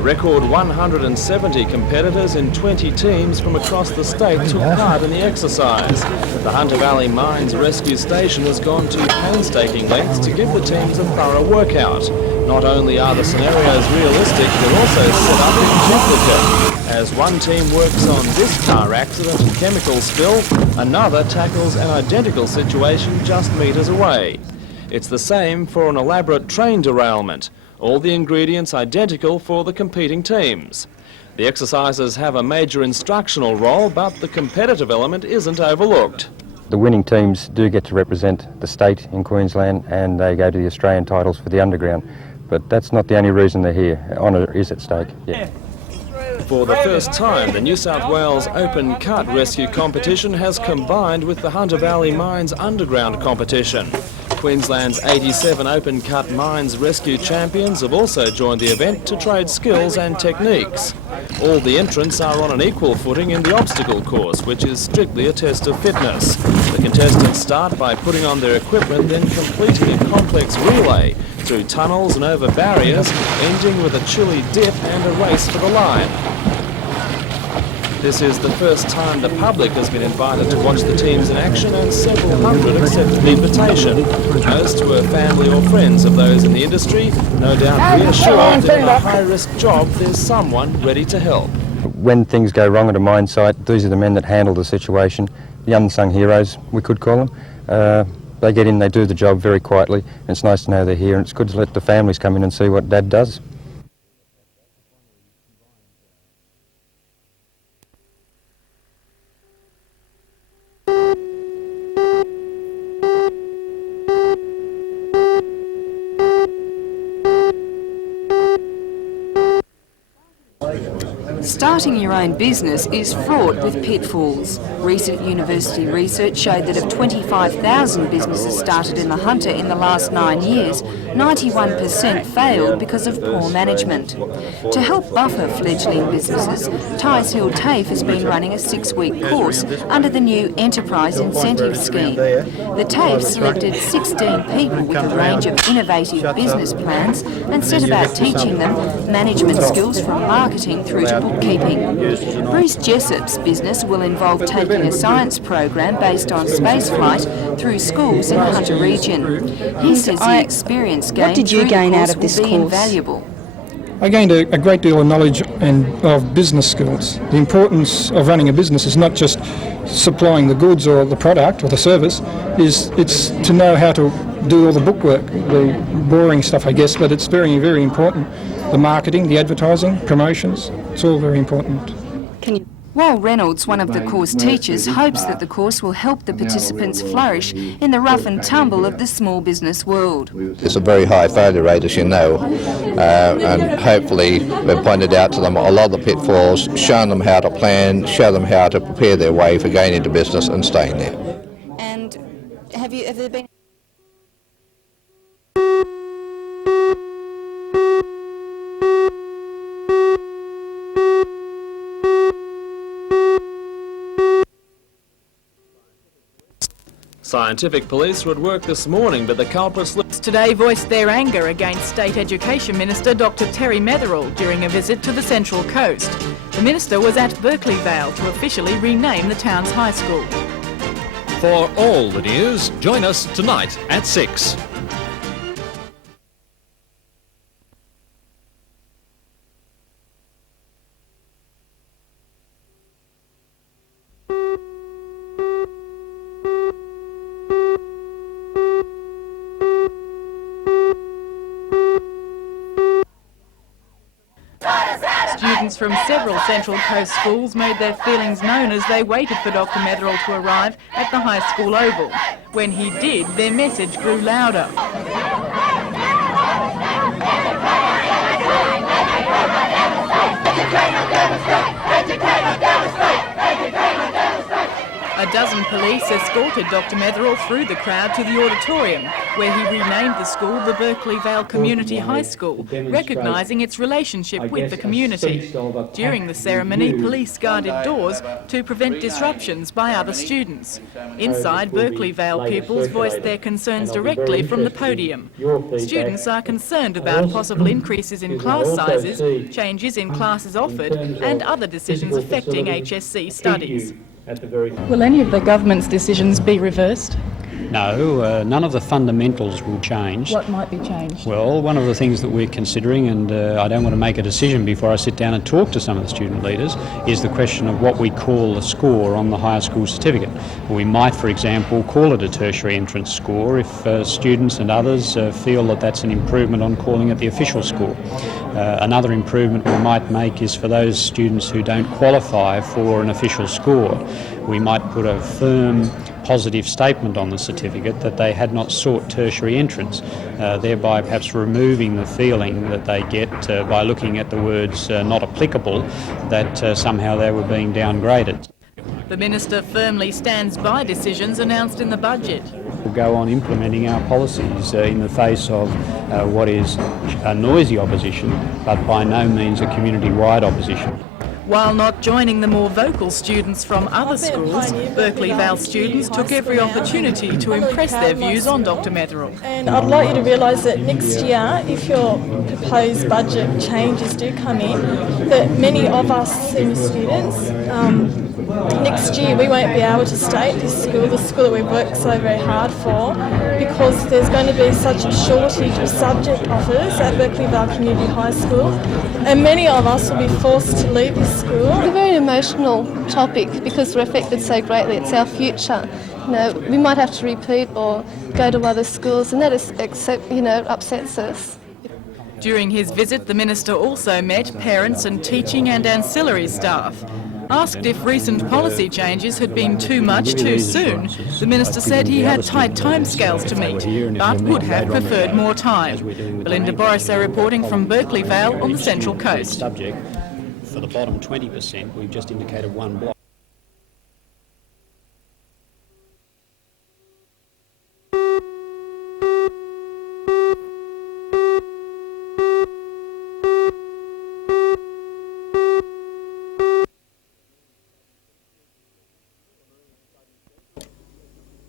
A record 170 competitors in 20 teams from across the state took part in the exercise. The Hunter Valley Mines Rescue Station has gone to painstaking lengths to give the teams a thorough workout. Not only are the scenarios realistic, they're also set up in duplicate. As one team works on this car accident and chemical spill, another tackles an identical situation just metres away. It's the same for an elaborate train derailment. All the ingredients identical for the competing teams. The exercises have a major instructional role, but the competitive element isn't overlooked. The winning teams do get to represent the state in Queensland, and they go to the Australian titles for the underground. But that's not the only reason they're here. Honour is at stake. Yeah. For the first time, the New South Wales Open Cut Rescue Competition has combined with the Hunter Valley Mines Underground Competition. Queensland's 87 Open Cut Mines Rescue champions have also joined the event to trade skills and techniques. All the entrants are on an equal footing in the obstacle course, which is strictly a test of fitness. The contestants start by putting on their equipment, then completing a complex relay through tunnels and over barriers, ending with a chilly dip and a race for the line. This is the first time the public has been invited to watch the teams in action, and several hundred accepted the invitation. Most were family or friends of those in the industry, no doubt reassured that in a high-risk job there's someone ready to help. When things go wrong at a mine site, these are the men that handle the situation, the unsung heroes, we could call them. They get in, they do the job very quietly, and it's nice to know they're here, and it's good to let the families come in and see what Dad does. Starting your own business is fraught with pitfalls. Recent university research showed that of 25,000 businesses started in the Hunter in the last 9 years, 91% failed because of poor management. To help buffer fledgling businesses, Tyers Hill TAFE has been running a 6-week course under the new Enterprise Incentive Scheme. The TAFE selected 16 people with a range of innovative business plans and set about teaching them management skills from marketing through to bookkeeping. Bruce Jessop's business will involve taking a science program based on spaceflight through schools in the Hunter region. He says the experience gained through the course will be invaluable. I gained a great deal of knowledge and of business skills. The importance of running a business is not just supplying the goods or the product or the service, it's to know how to do all the bookwork, the boring stuff I guess, but it's very, very important. The marketing, the advertising, promotions, it's all very important. While Reynolds, one of the course teachers, hopes that the course will help the participants flourish in the rough and tumble of the small business world. It's a very high failure rate, as you know, and hopefully we've pointed out to them a lot of the pitfalls, shown them how to plan, show them how to prepare their way for going into business and staying there. And have there been... Scientific police were at work this morning, but the culprits today voiced their anger against State Education Minister Dr Terry Metherell during a visit to the Central Coast. The minister was at Berkeley Vale to officially rename the town's high school. For all the news, join us tonight at 6. Students from several Central Coast schools made their feelings known as they waited for Dr Metherell to arrive at the high school oval. When he did, their message grew louder. A a dozen police escorted Dr Metherell through the crowd to the auditorium, where he renamed the school the Berkeley Vale Community High School, recognising its relationship with the community. During the ceremony, police guarded doors to prevent disruptions by other students. Inside, Berkeley Vale pupils voiced their concerns directly from the podium. Students are concerned about possible increases in class sizes, changes in classes offered, and other decisions affecting HSC studies. Will any of the government's decisions be reversed? No, none of the fundamentals will change. What might be changed? Well, one of the things that we're considering, and I don't want to make a decision before I sit down and talk to some of the student leaders, is the question of what we call the score on the higher school certificate. We might, for example, call it a tertiary entrance score if students and others feel that that's an improvement on calling it the official score. Another improvement we might make is for those students who don't qualify for an official score. We might put a firm positive statement on the certificate that they had not sought tertiary entrance, thereby perhaps removing the feeling that they get by looking at the words not applicable, that somehow they were being downgraded. The Minister firmly stands by decisions announced in the budget. We'll go on implementing our policies in the face of what is a noisy opposition, but by no means a community-wide opposition. While not joining the more vocal students from other schools, Berkeley Vale students took every opportunity to impress their views on Dr Metherell. And I'd like you to realise that next year, if your proposed budget changes do come in, that many of us senior students, next year we won't be able to stay at this school, the school that we've worked so very hard for, because there's going to be such a shortage of subject offers at Berkeley Vale Community High School, and many of us will be forced to leave this school. It's a very emotional topic because we're affected so greatly. It's our future. You know, we might have to repeat or go to other schools, and that is, upsets us. During his visit, the Minister also met parents and teaching and ancillary staff. Asked if recent policy changes had been too much too soon, the Minister said he had tight timescales to meet, but would have preferred more time. Belinda Borissow reporting from Berkeley Vale on the Central Coast. For the bottom 20%, we've just indicated one block.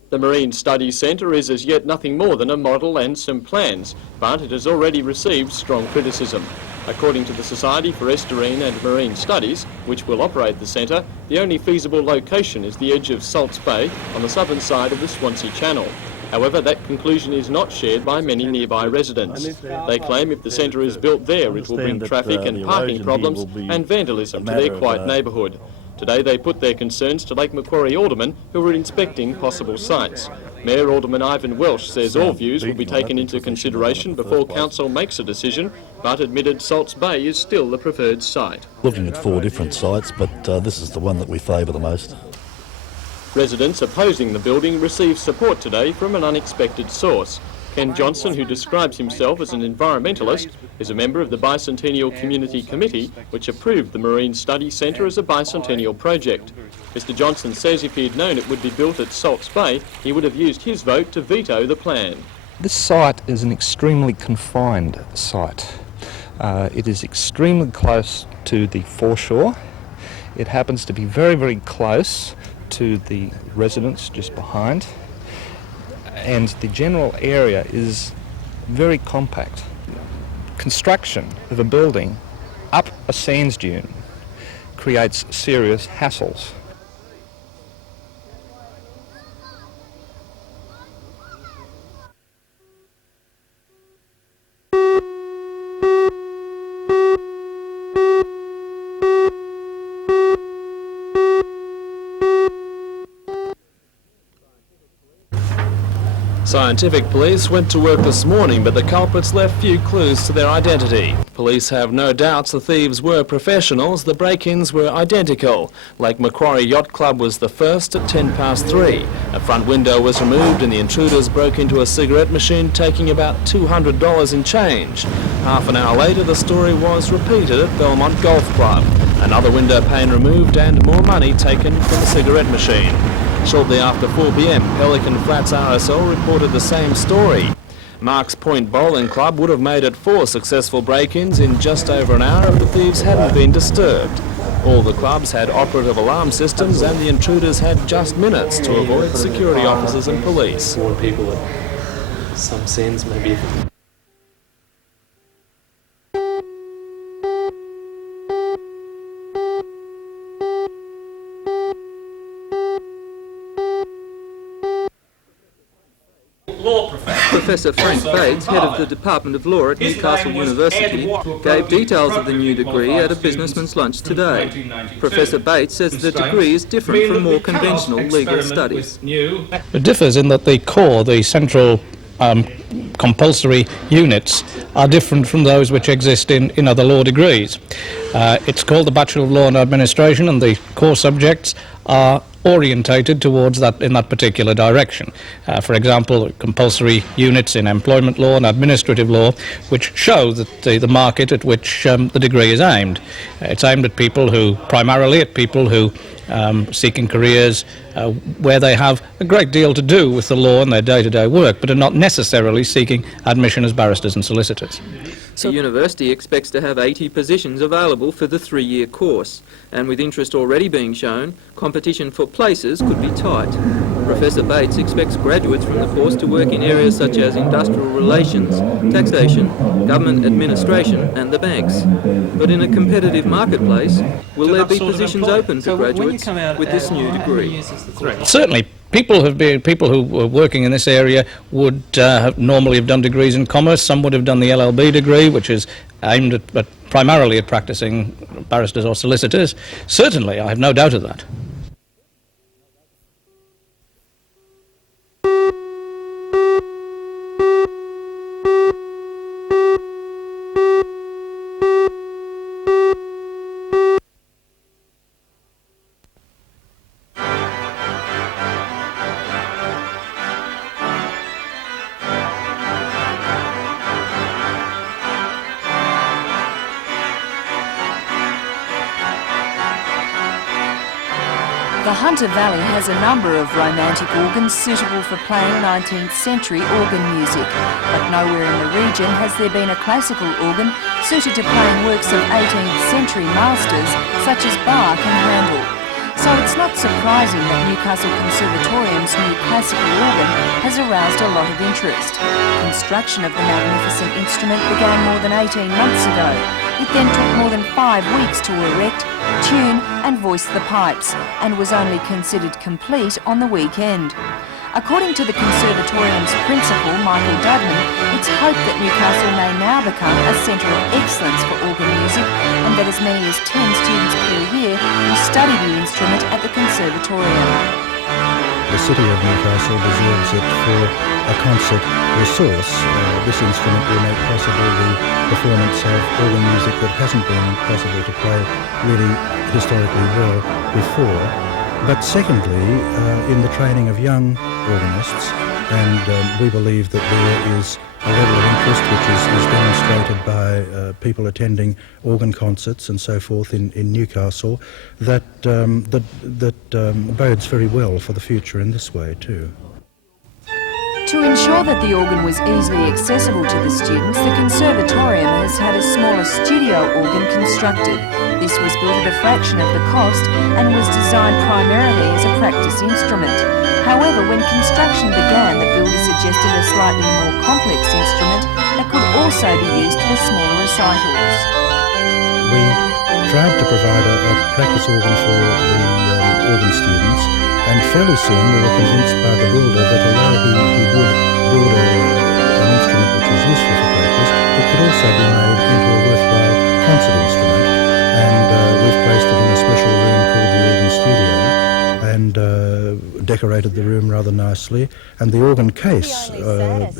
The Marine Studies Centre is as yet nothing more than a model and some plans, but it has already received strong criticism. According to the Society for Estuarine and Marine Studies, which will operate the centre, the only feasible location is the edge of Salts Bay on the southern side of the Swansea Channel. However, that conclusion is not shared by many nearby residents. They claim if the centre is built there, it will bring traffic and parking problems and vandalism to their quiet neighbourhood. Today they put their concerns to Lake Macquarie aldermen who are inspecting possible sites. Mayor Alderman Ivan Welsh says all views will be taken into consideration before council makes a decision, but admitted Salts Bay is still the preferred site. Looking at 4 different sites, but this is the one that we favour the most. Residents opposing the building received support today from an unexpected source. Ken Johnson, who describes himself as an environmentalist, is a member of the Bicentennial Community Committee, which approved the Marine Studies Centre as a bicentennial project. Mr Johnson says if he had known it would be built at Salts Bay, he would have used his vote to veto the plan. This site is an extremely confined site. It is extremely close to the foreshore. It happens to be very, very close to the residence just behind, and the general area is very compact. Construction of a building up a sands dune creates serious hassles. Scientific police went to work this morning, but the culprits left few clues to their identity. Police have no doubts the thieves were professionals. The break-ins were identical. Lake Macquarie Yacht Club was the first at 3:10. A front window was removed and the intruders broke into a cigarette machine, taking about $200 in change. Half an hour later, the story was repeated at Belmont Golf Club. Another window pane removed and more money taken from the cigarette machine. Shortly after 4 p.m, Pelican Flats RSL reported the same story. Marks Point Bowling Club would have made it 4 successful break-ins in just over an hour if the thieves hadn't been disturbed. All the clubs had operative alarm systems and the intruders had just minutes to avoid security officers and police. Warn people that some scenes maybe. Professor Frank Bates, head of the Department of Law at Newcastle University, gave details of the new degree at a businessman's lunch today. Professor Bates says the degree is different from more conventional legal studies. It differs in that the core, the central compulsory units, are different from those which exist in other law degrees. It's called the Bachelor of Law and Administration, and the core subjects are orientated towards that in that particular direction. For example, compulsory units in employment law and administrative law, which show that the market at which the degree is aimed. It's aimed at people who, primarily at people who seeking careers where they have a great deal to do with the law and their day-to-day work, but are not necessarily seeking admission as barristers and solicitors. The university expects to have 80 positions available for the 3-year course, and with interest already being shown, competition for places could be tight. Professor Bates expects graduates from the course to work in areas such as industrial relations, taxation, government administration and the banks. But in a competitive marketplace, will there be positions open for graduates with this new degree? Certainly. People who were working in this area would normally have done degrees in commerce. Some would have done the LLB degree, which is aimed at primarily at practicing barristers or solicitors. Certainly, I have no doubt of that. The Hunter Valley has a number of romantic organs suitable for playing 19th century organ music, but nowhere in the region has there been a classical organ suited to playing works of 18th century masters such as Bach and Handel. So it's not surprising that Newcastle Conservatorium's new classical organ has aroused a lot of interest. Construction of the magnificent instrument began more than 18 months ago. It then took more than 5 weeks to erect, tune and voice the pipes, and was only considered complete on the weekend. According to the Conservatorium's principal, Michael Dudman, it's hoped that Newcastle may now become a centre of excellence for organ music, and that as many as 10 students per year will study the instrument at the Conservatorium. The city of Newcastle deserves it for a concert resource. This instrument will make possible the performance of organ music that hasn't been possible to play really historically well before. But secondly, in the training of young organists, and we believe that there is a level of interest which is demonstrated by people attending organ concerts and so forth in Newcastle that bodes very well for the future in this way too. To ensure that the organ was easily accessible to the students, the Conservatorium has had a smaller studio organ constructed. This was built at a fraction of the cost and was designed primarily as a practice instrument. However, when construction began, the builder suggested a slightly more complex instrument that could also be used for smaller recitals. We tried to provide a practice organ for the organ students, and fairly soon we were convinced by the builder that although he would build an instrument which was useful for practice, it could also be made into a worthwhile concert instrument, and we've placed it in a special room called the organ studio, and decorated the room rather nicely, and the organ case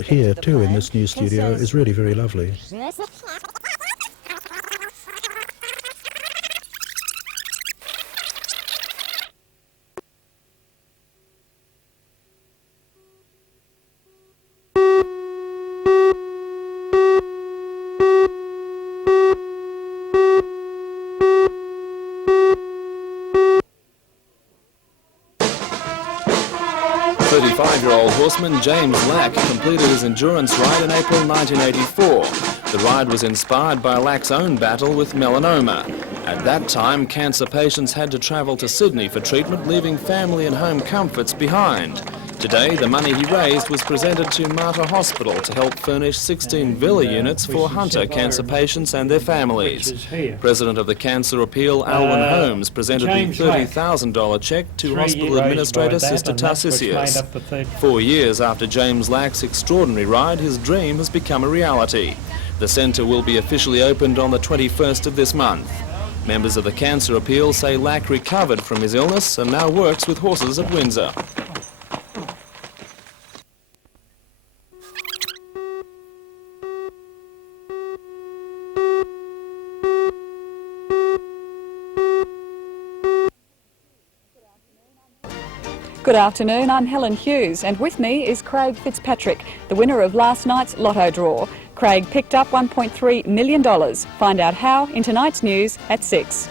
here too in this new studio is really very lovely. 35-year-old horseman James Lack completed his endurance ride in April 1984. The ride was inspired by Lack's own battle with melanoma. At that time, cancer patients had to travel to Sydney for treatment, leaving family and home comforts behind. Today, the money he raised was presented to Mater Hospital to help furnish 16 villa units for Hunter cancer patients and their families. President of the Cancer Appeal, Alwyn Holmes, presented the $30,000 cheque to Hospital Administrator Sister Tarcisius. 4 years after James Lack's extraordinary ride, his dream has become a reality. The centre will be officially opened on the 21st of this month. Members of the Cancer Appeal say Lack recovered from his illness and now works with horses at Windsor. Good afternoon, I'm Helen Hughes and with me is Craig Fitzpatrick, the winner of last night's lotto draw. Craig picked up $1.3 million. Find out how in tonight's news at 6.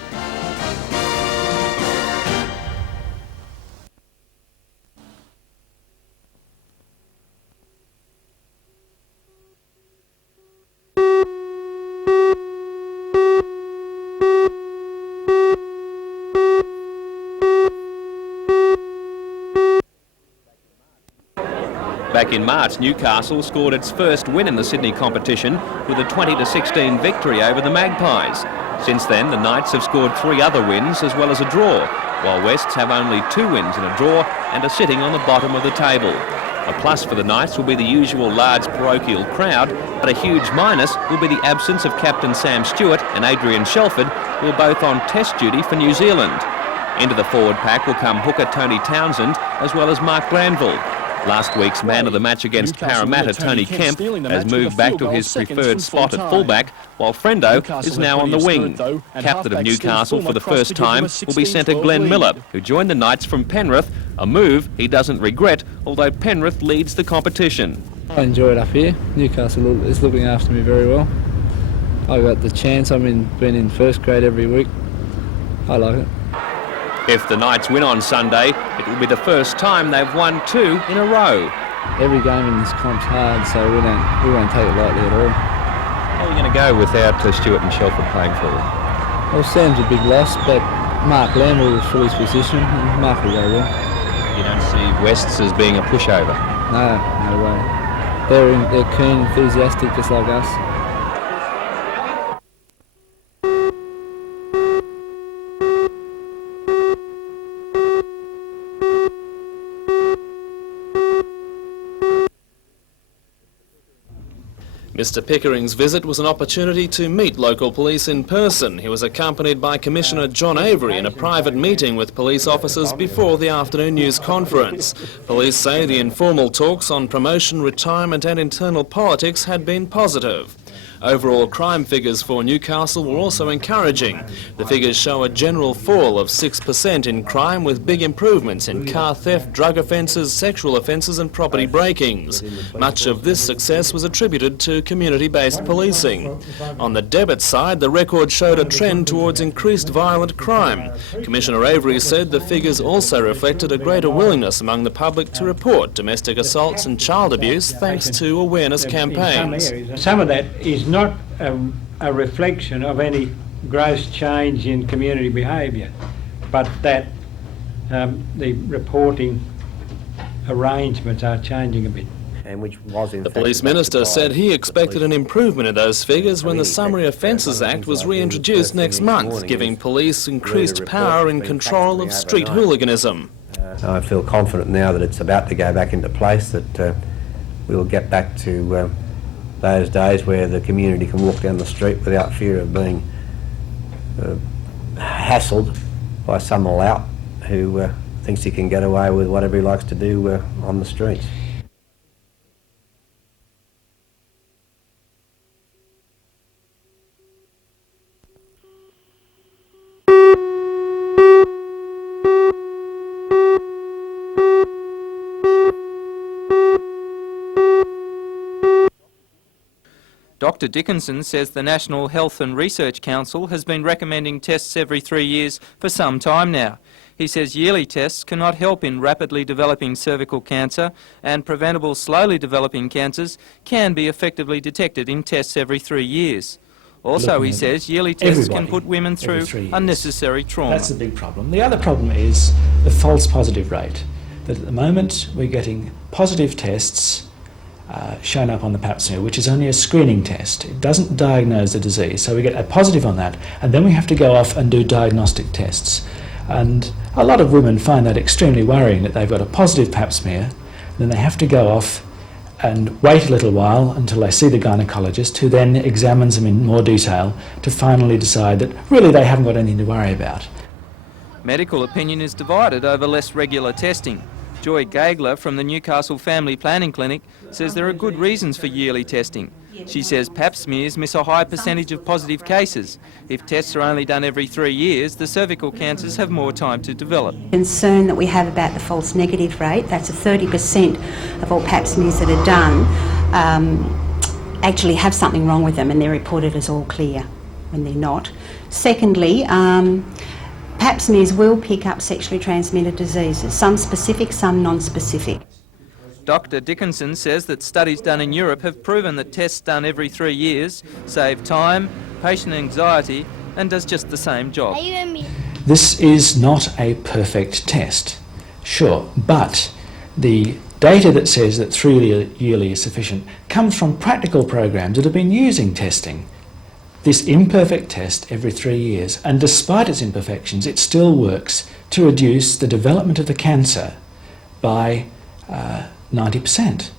Back in March, Newcastle scored its first win in the Sydney competition with a 20-16 victory over the Magpies. Since then, the Knights have scored 3 other wins as well as a draw, while Wests have only 2 wins and a draw and are sitting on the bottom of the table. A plus for the Knights will be the usual large parochial crowd, but a huge minus will be the absence of Captain Sam Stewart and Adrian Shelford, who are both on test duty for New Zealand. Into the forward pack will come hooker Tony Townsend as well as Mark Glanville. Last week's man of the match against Parramatta, Tony Kemp, has moved back to his preferred spot at fullback, while Frendo is now on the wing. Captain of Newcastle for the first time will be centre Glenn Miller, who joined the Knights from Penrith, a move he doesn't regret, although Penrith leads the competition. I enjoy it up here. Newcastle is looking after me very well. I got the chance. I've been in first grade every week. I like it. If the Knights win on Sunday, it will be the first time they've won 2 in a row. Every game in this comp's hard, so we won't take it lightly at all. How are you going to go without Stewart and Shelford playing for you? Well, Sam's a big loss, but Mark Glanville will fill his position, and Mark will go well. You don't see Wests as being a pushover? No way. They're keen, enthusiastic, just like us. Mr Pickering's visit was an opportunity to meet local police in person. He was accompanied by Commissioner John Avery in a private meeting with police officers before the afternoon news conference. Police say the informal talks on promotion, retirement and internal politics had been positive. Overall crime figures for Newcastle were also encouraging. The figures show a general fall of 6% in crime, with big improvements in car theft, drug offences, sexual offences and property breakings. Much of this success was attributed to community-based policing. On the debit side, the record showed a trend towards increased violent crime. Commissioner Avery said the figures also reflected a greater willingness among the public to report domestic assaults and child abuse thanks to awareness campaigns. Some of that is not a reflection of any gross change in community behaviour, but that the reporting arrangements are changing a bit. The Police Minister said he expected an improvement in those figures when the Summary Offences Act was reintroduced next month, giving police increased power in control of street hooliganism. I feel confident now that it's about to go back into place, that we'll get back to those days where the community can walk down the street without fear of being hassled by some lout who thinks he can get away with whatever he likes to do on the streets. Dr Dickinson says the National Health and Research Council has been recommending tests every 3 years for some time now. He says yearly tests cannot help in rapidly developing cervical cancer, and preventable slowly developing cancers can be effectively detected in tests every 3 years. Also, he says yearly tests can put women through unnecessary trauma. That's the big problem. The other problem is the false positive rate. That at the moment we're getting positive tests shown up on the pap smear, which is only a screening test. It doesn't diagnose the disease. So we get a positive on that, and then we have to go off and do diagnostic tests. And a lot of women find that extremely worrying, that they've got a positive pap smear, then they have to go off and wait a little while until they see the gynaecologist, who then examines them in more detail to finally decide that really they haven't got anything to worry about. Medical opinion is divided over less regular testing. Joy Gagler from the Newcastle Family Planning Clinic says there are good reasons for yearly testing. She says pap smears miss a high percentage of positive cases. If tests are only done every 3 years, the cervical cancers have more time to develop. Concern that we have about the false negative rate, that's 30% of all pap smears that are done actually have something wrong with them, and they're reported as all clear when they're not. Secondly, pap smears will pick up sexually transmitted diseases, some specific, some non-specific. Dr Dickinson says that studies done in Europe have proven that tests done every 3 years save time, patient anxiety, and does just the same job. This is not a perfect test, sure, but the data that says that 3 yearly is sufficient comes from practical programs that have been using testing. This imperfect test every 3 years, and despite its imperfections, it still works to reduce the development of the cancer by 90%.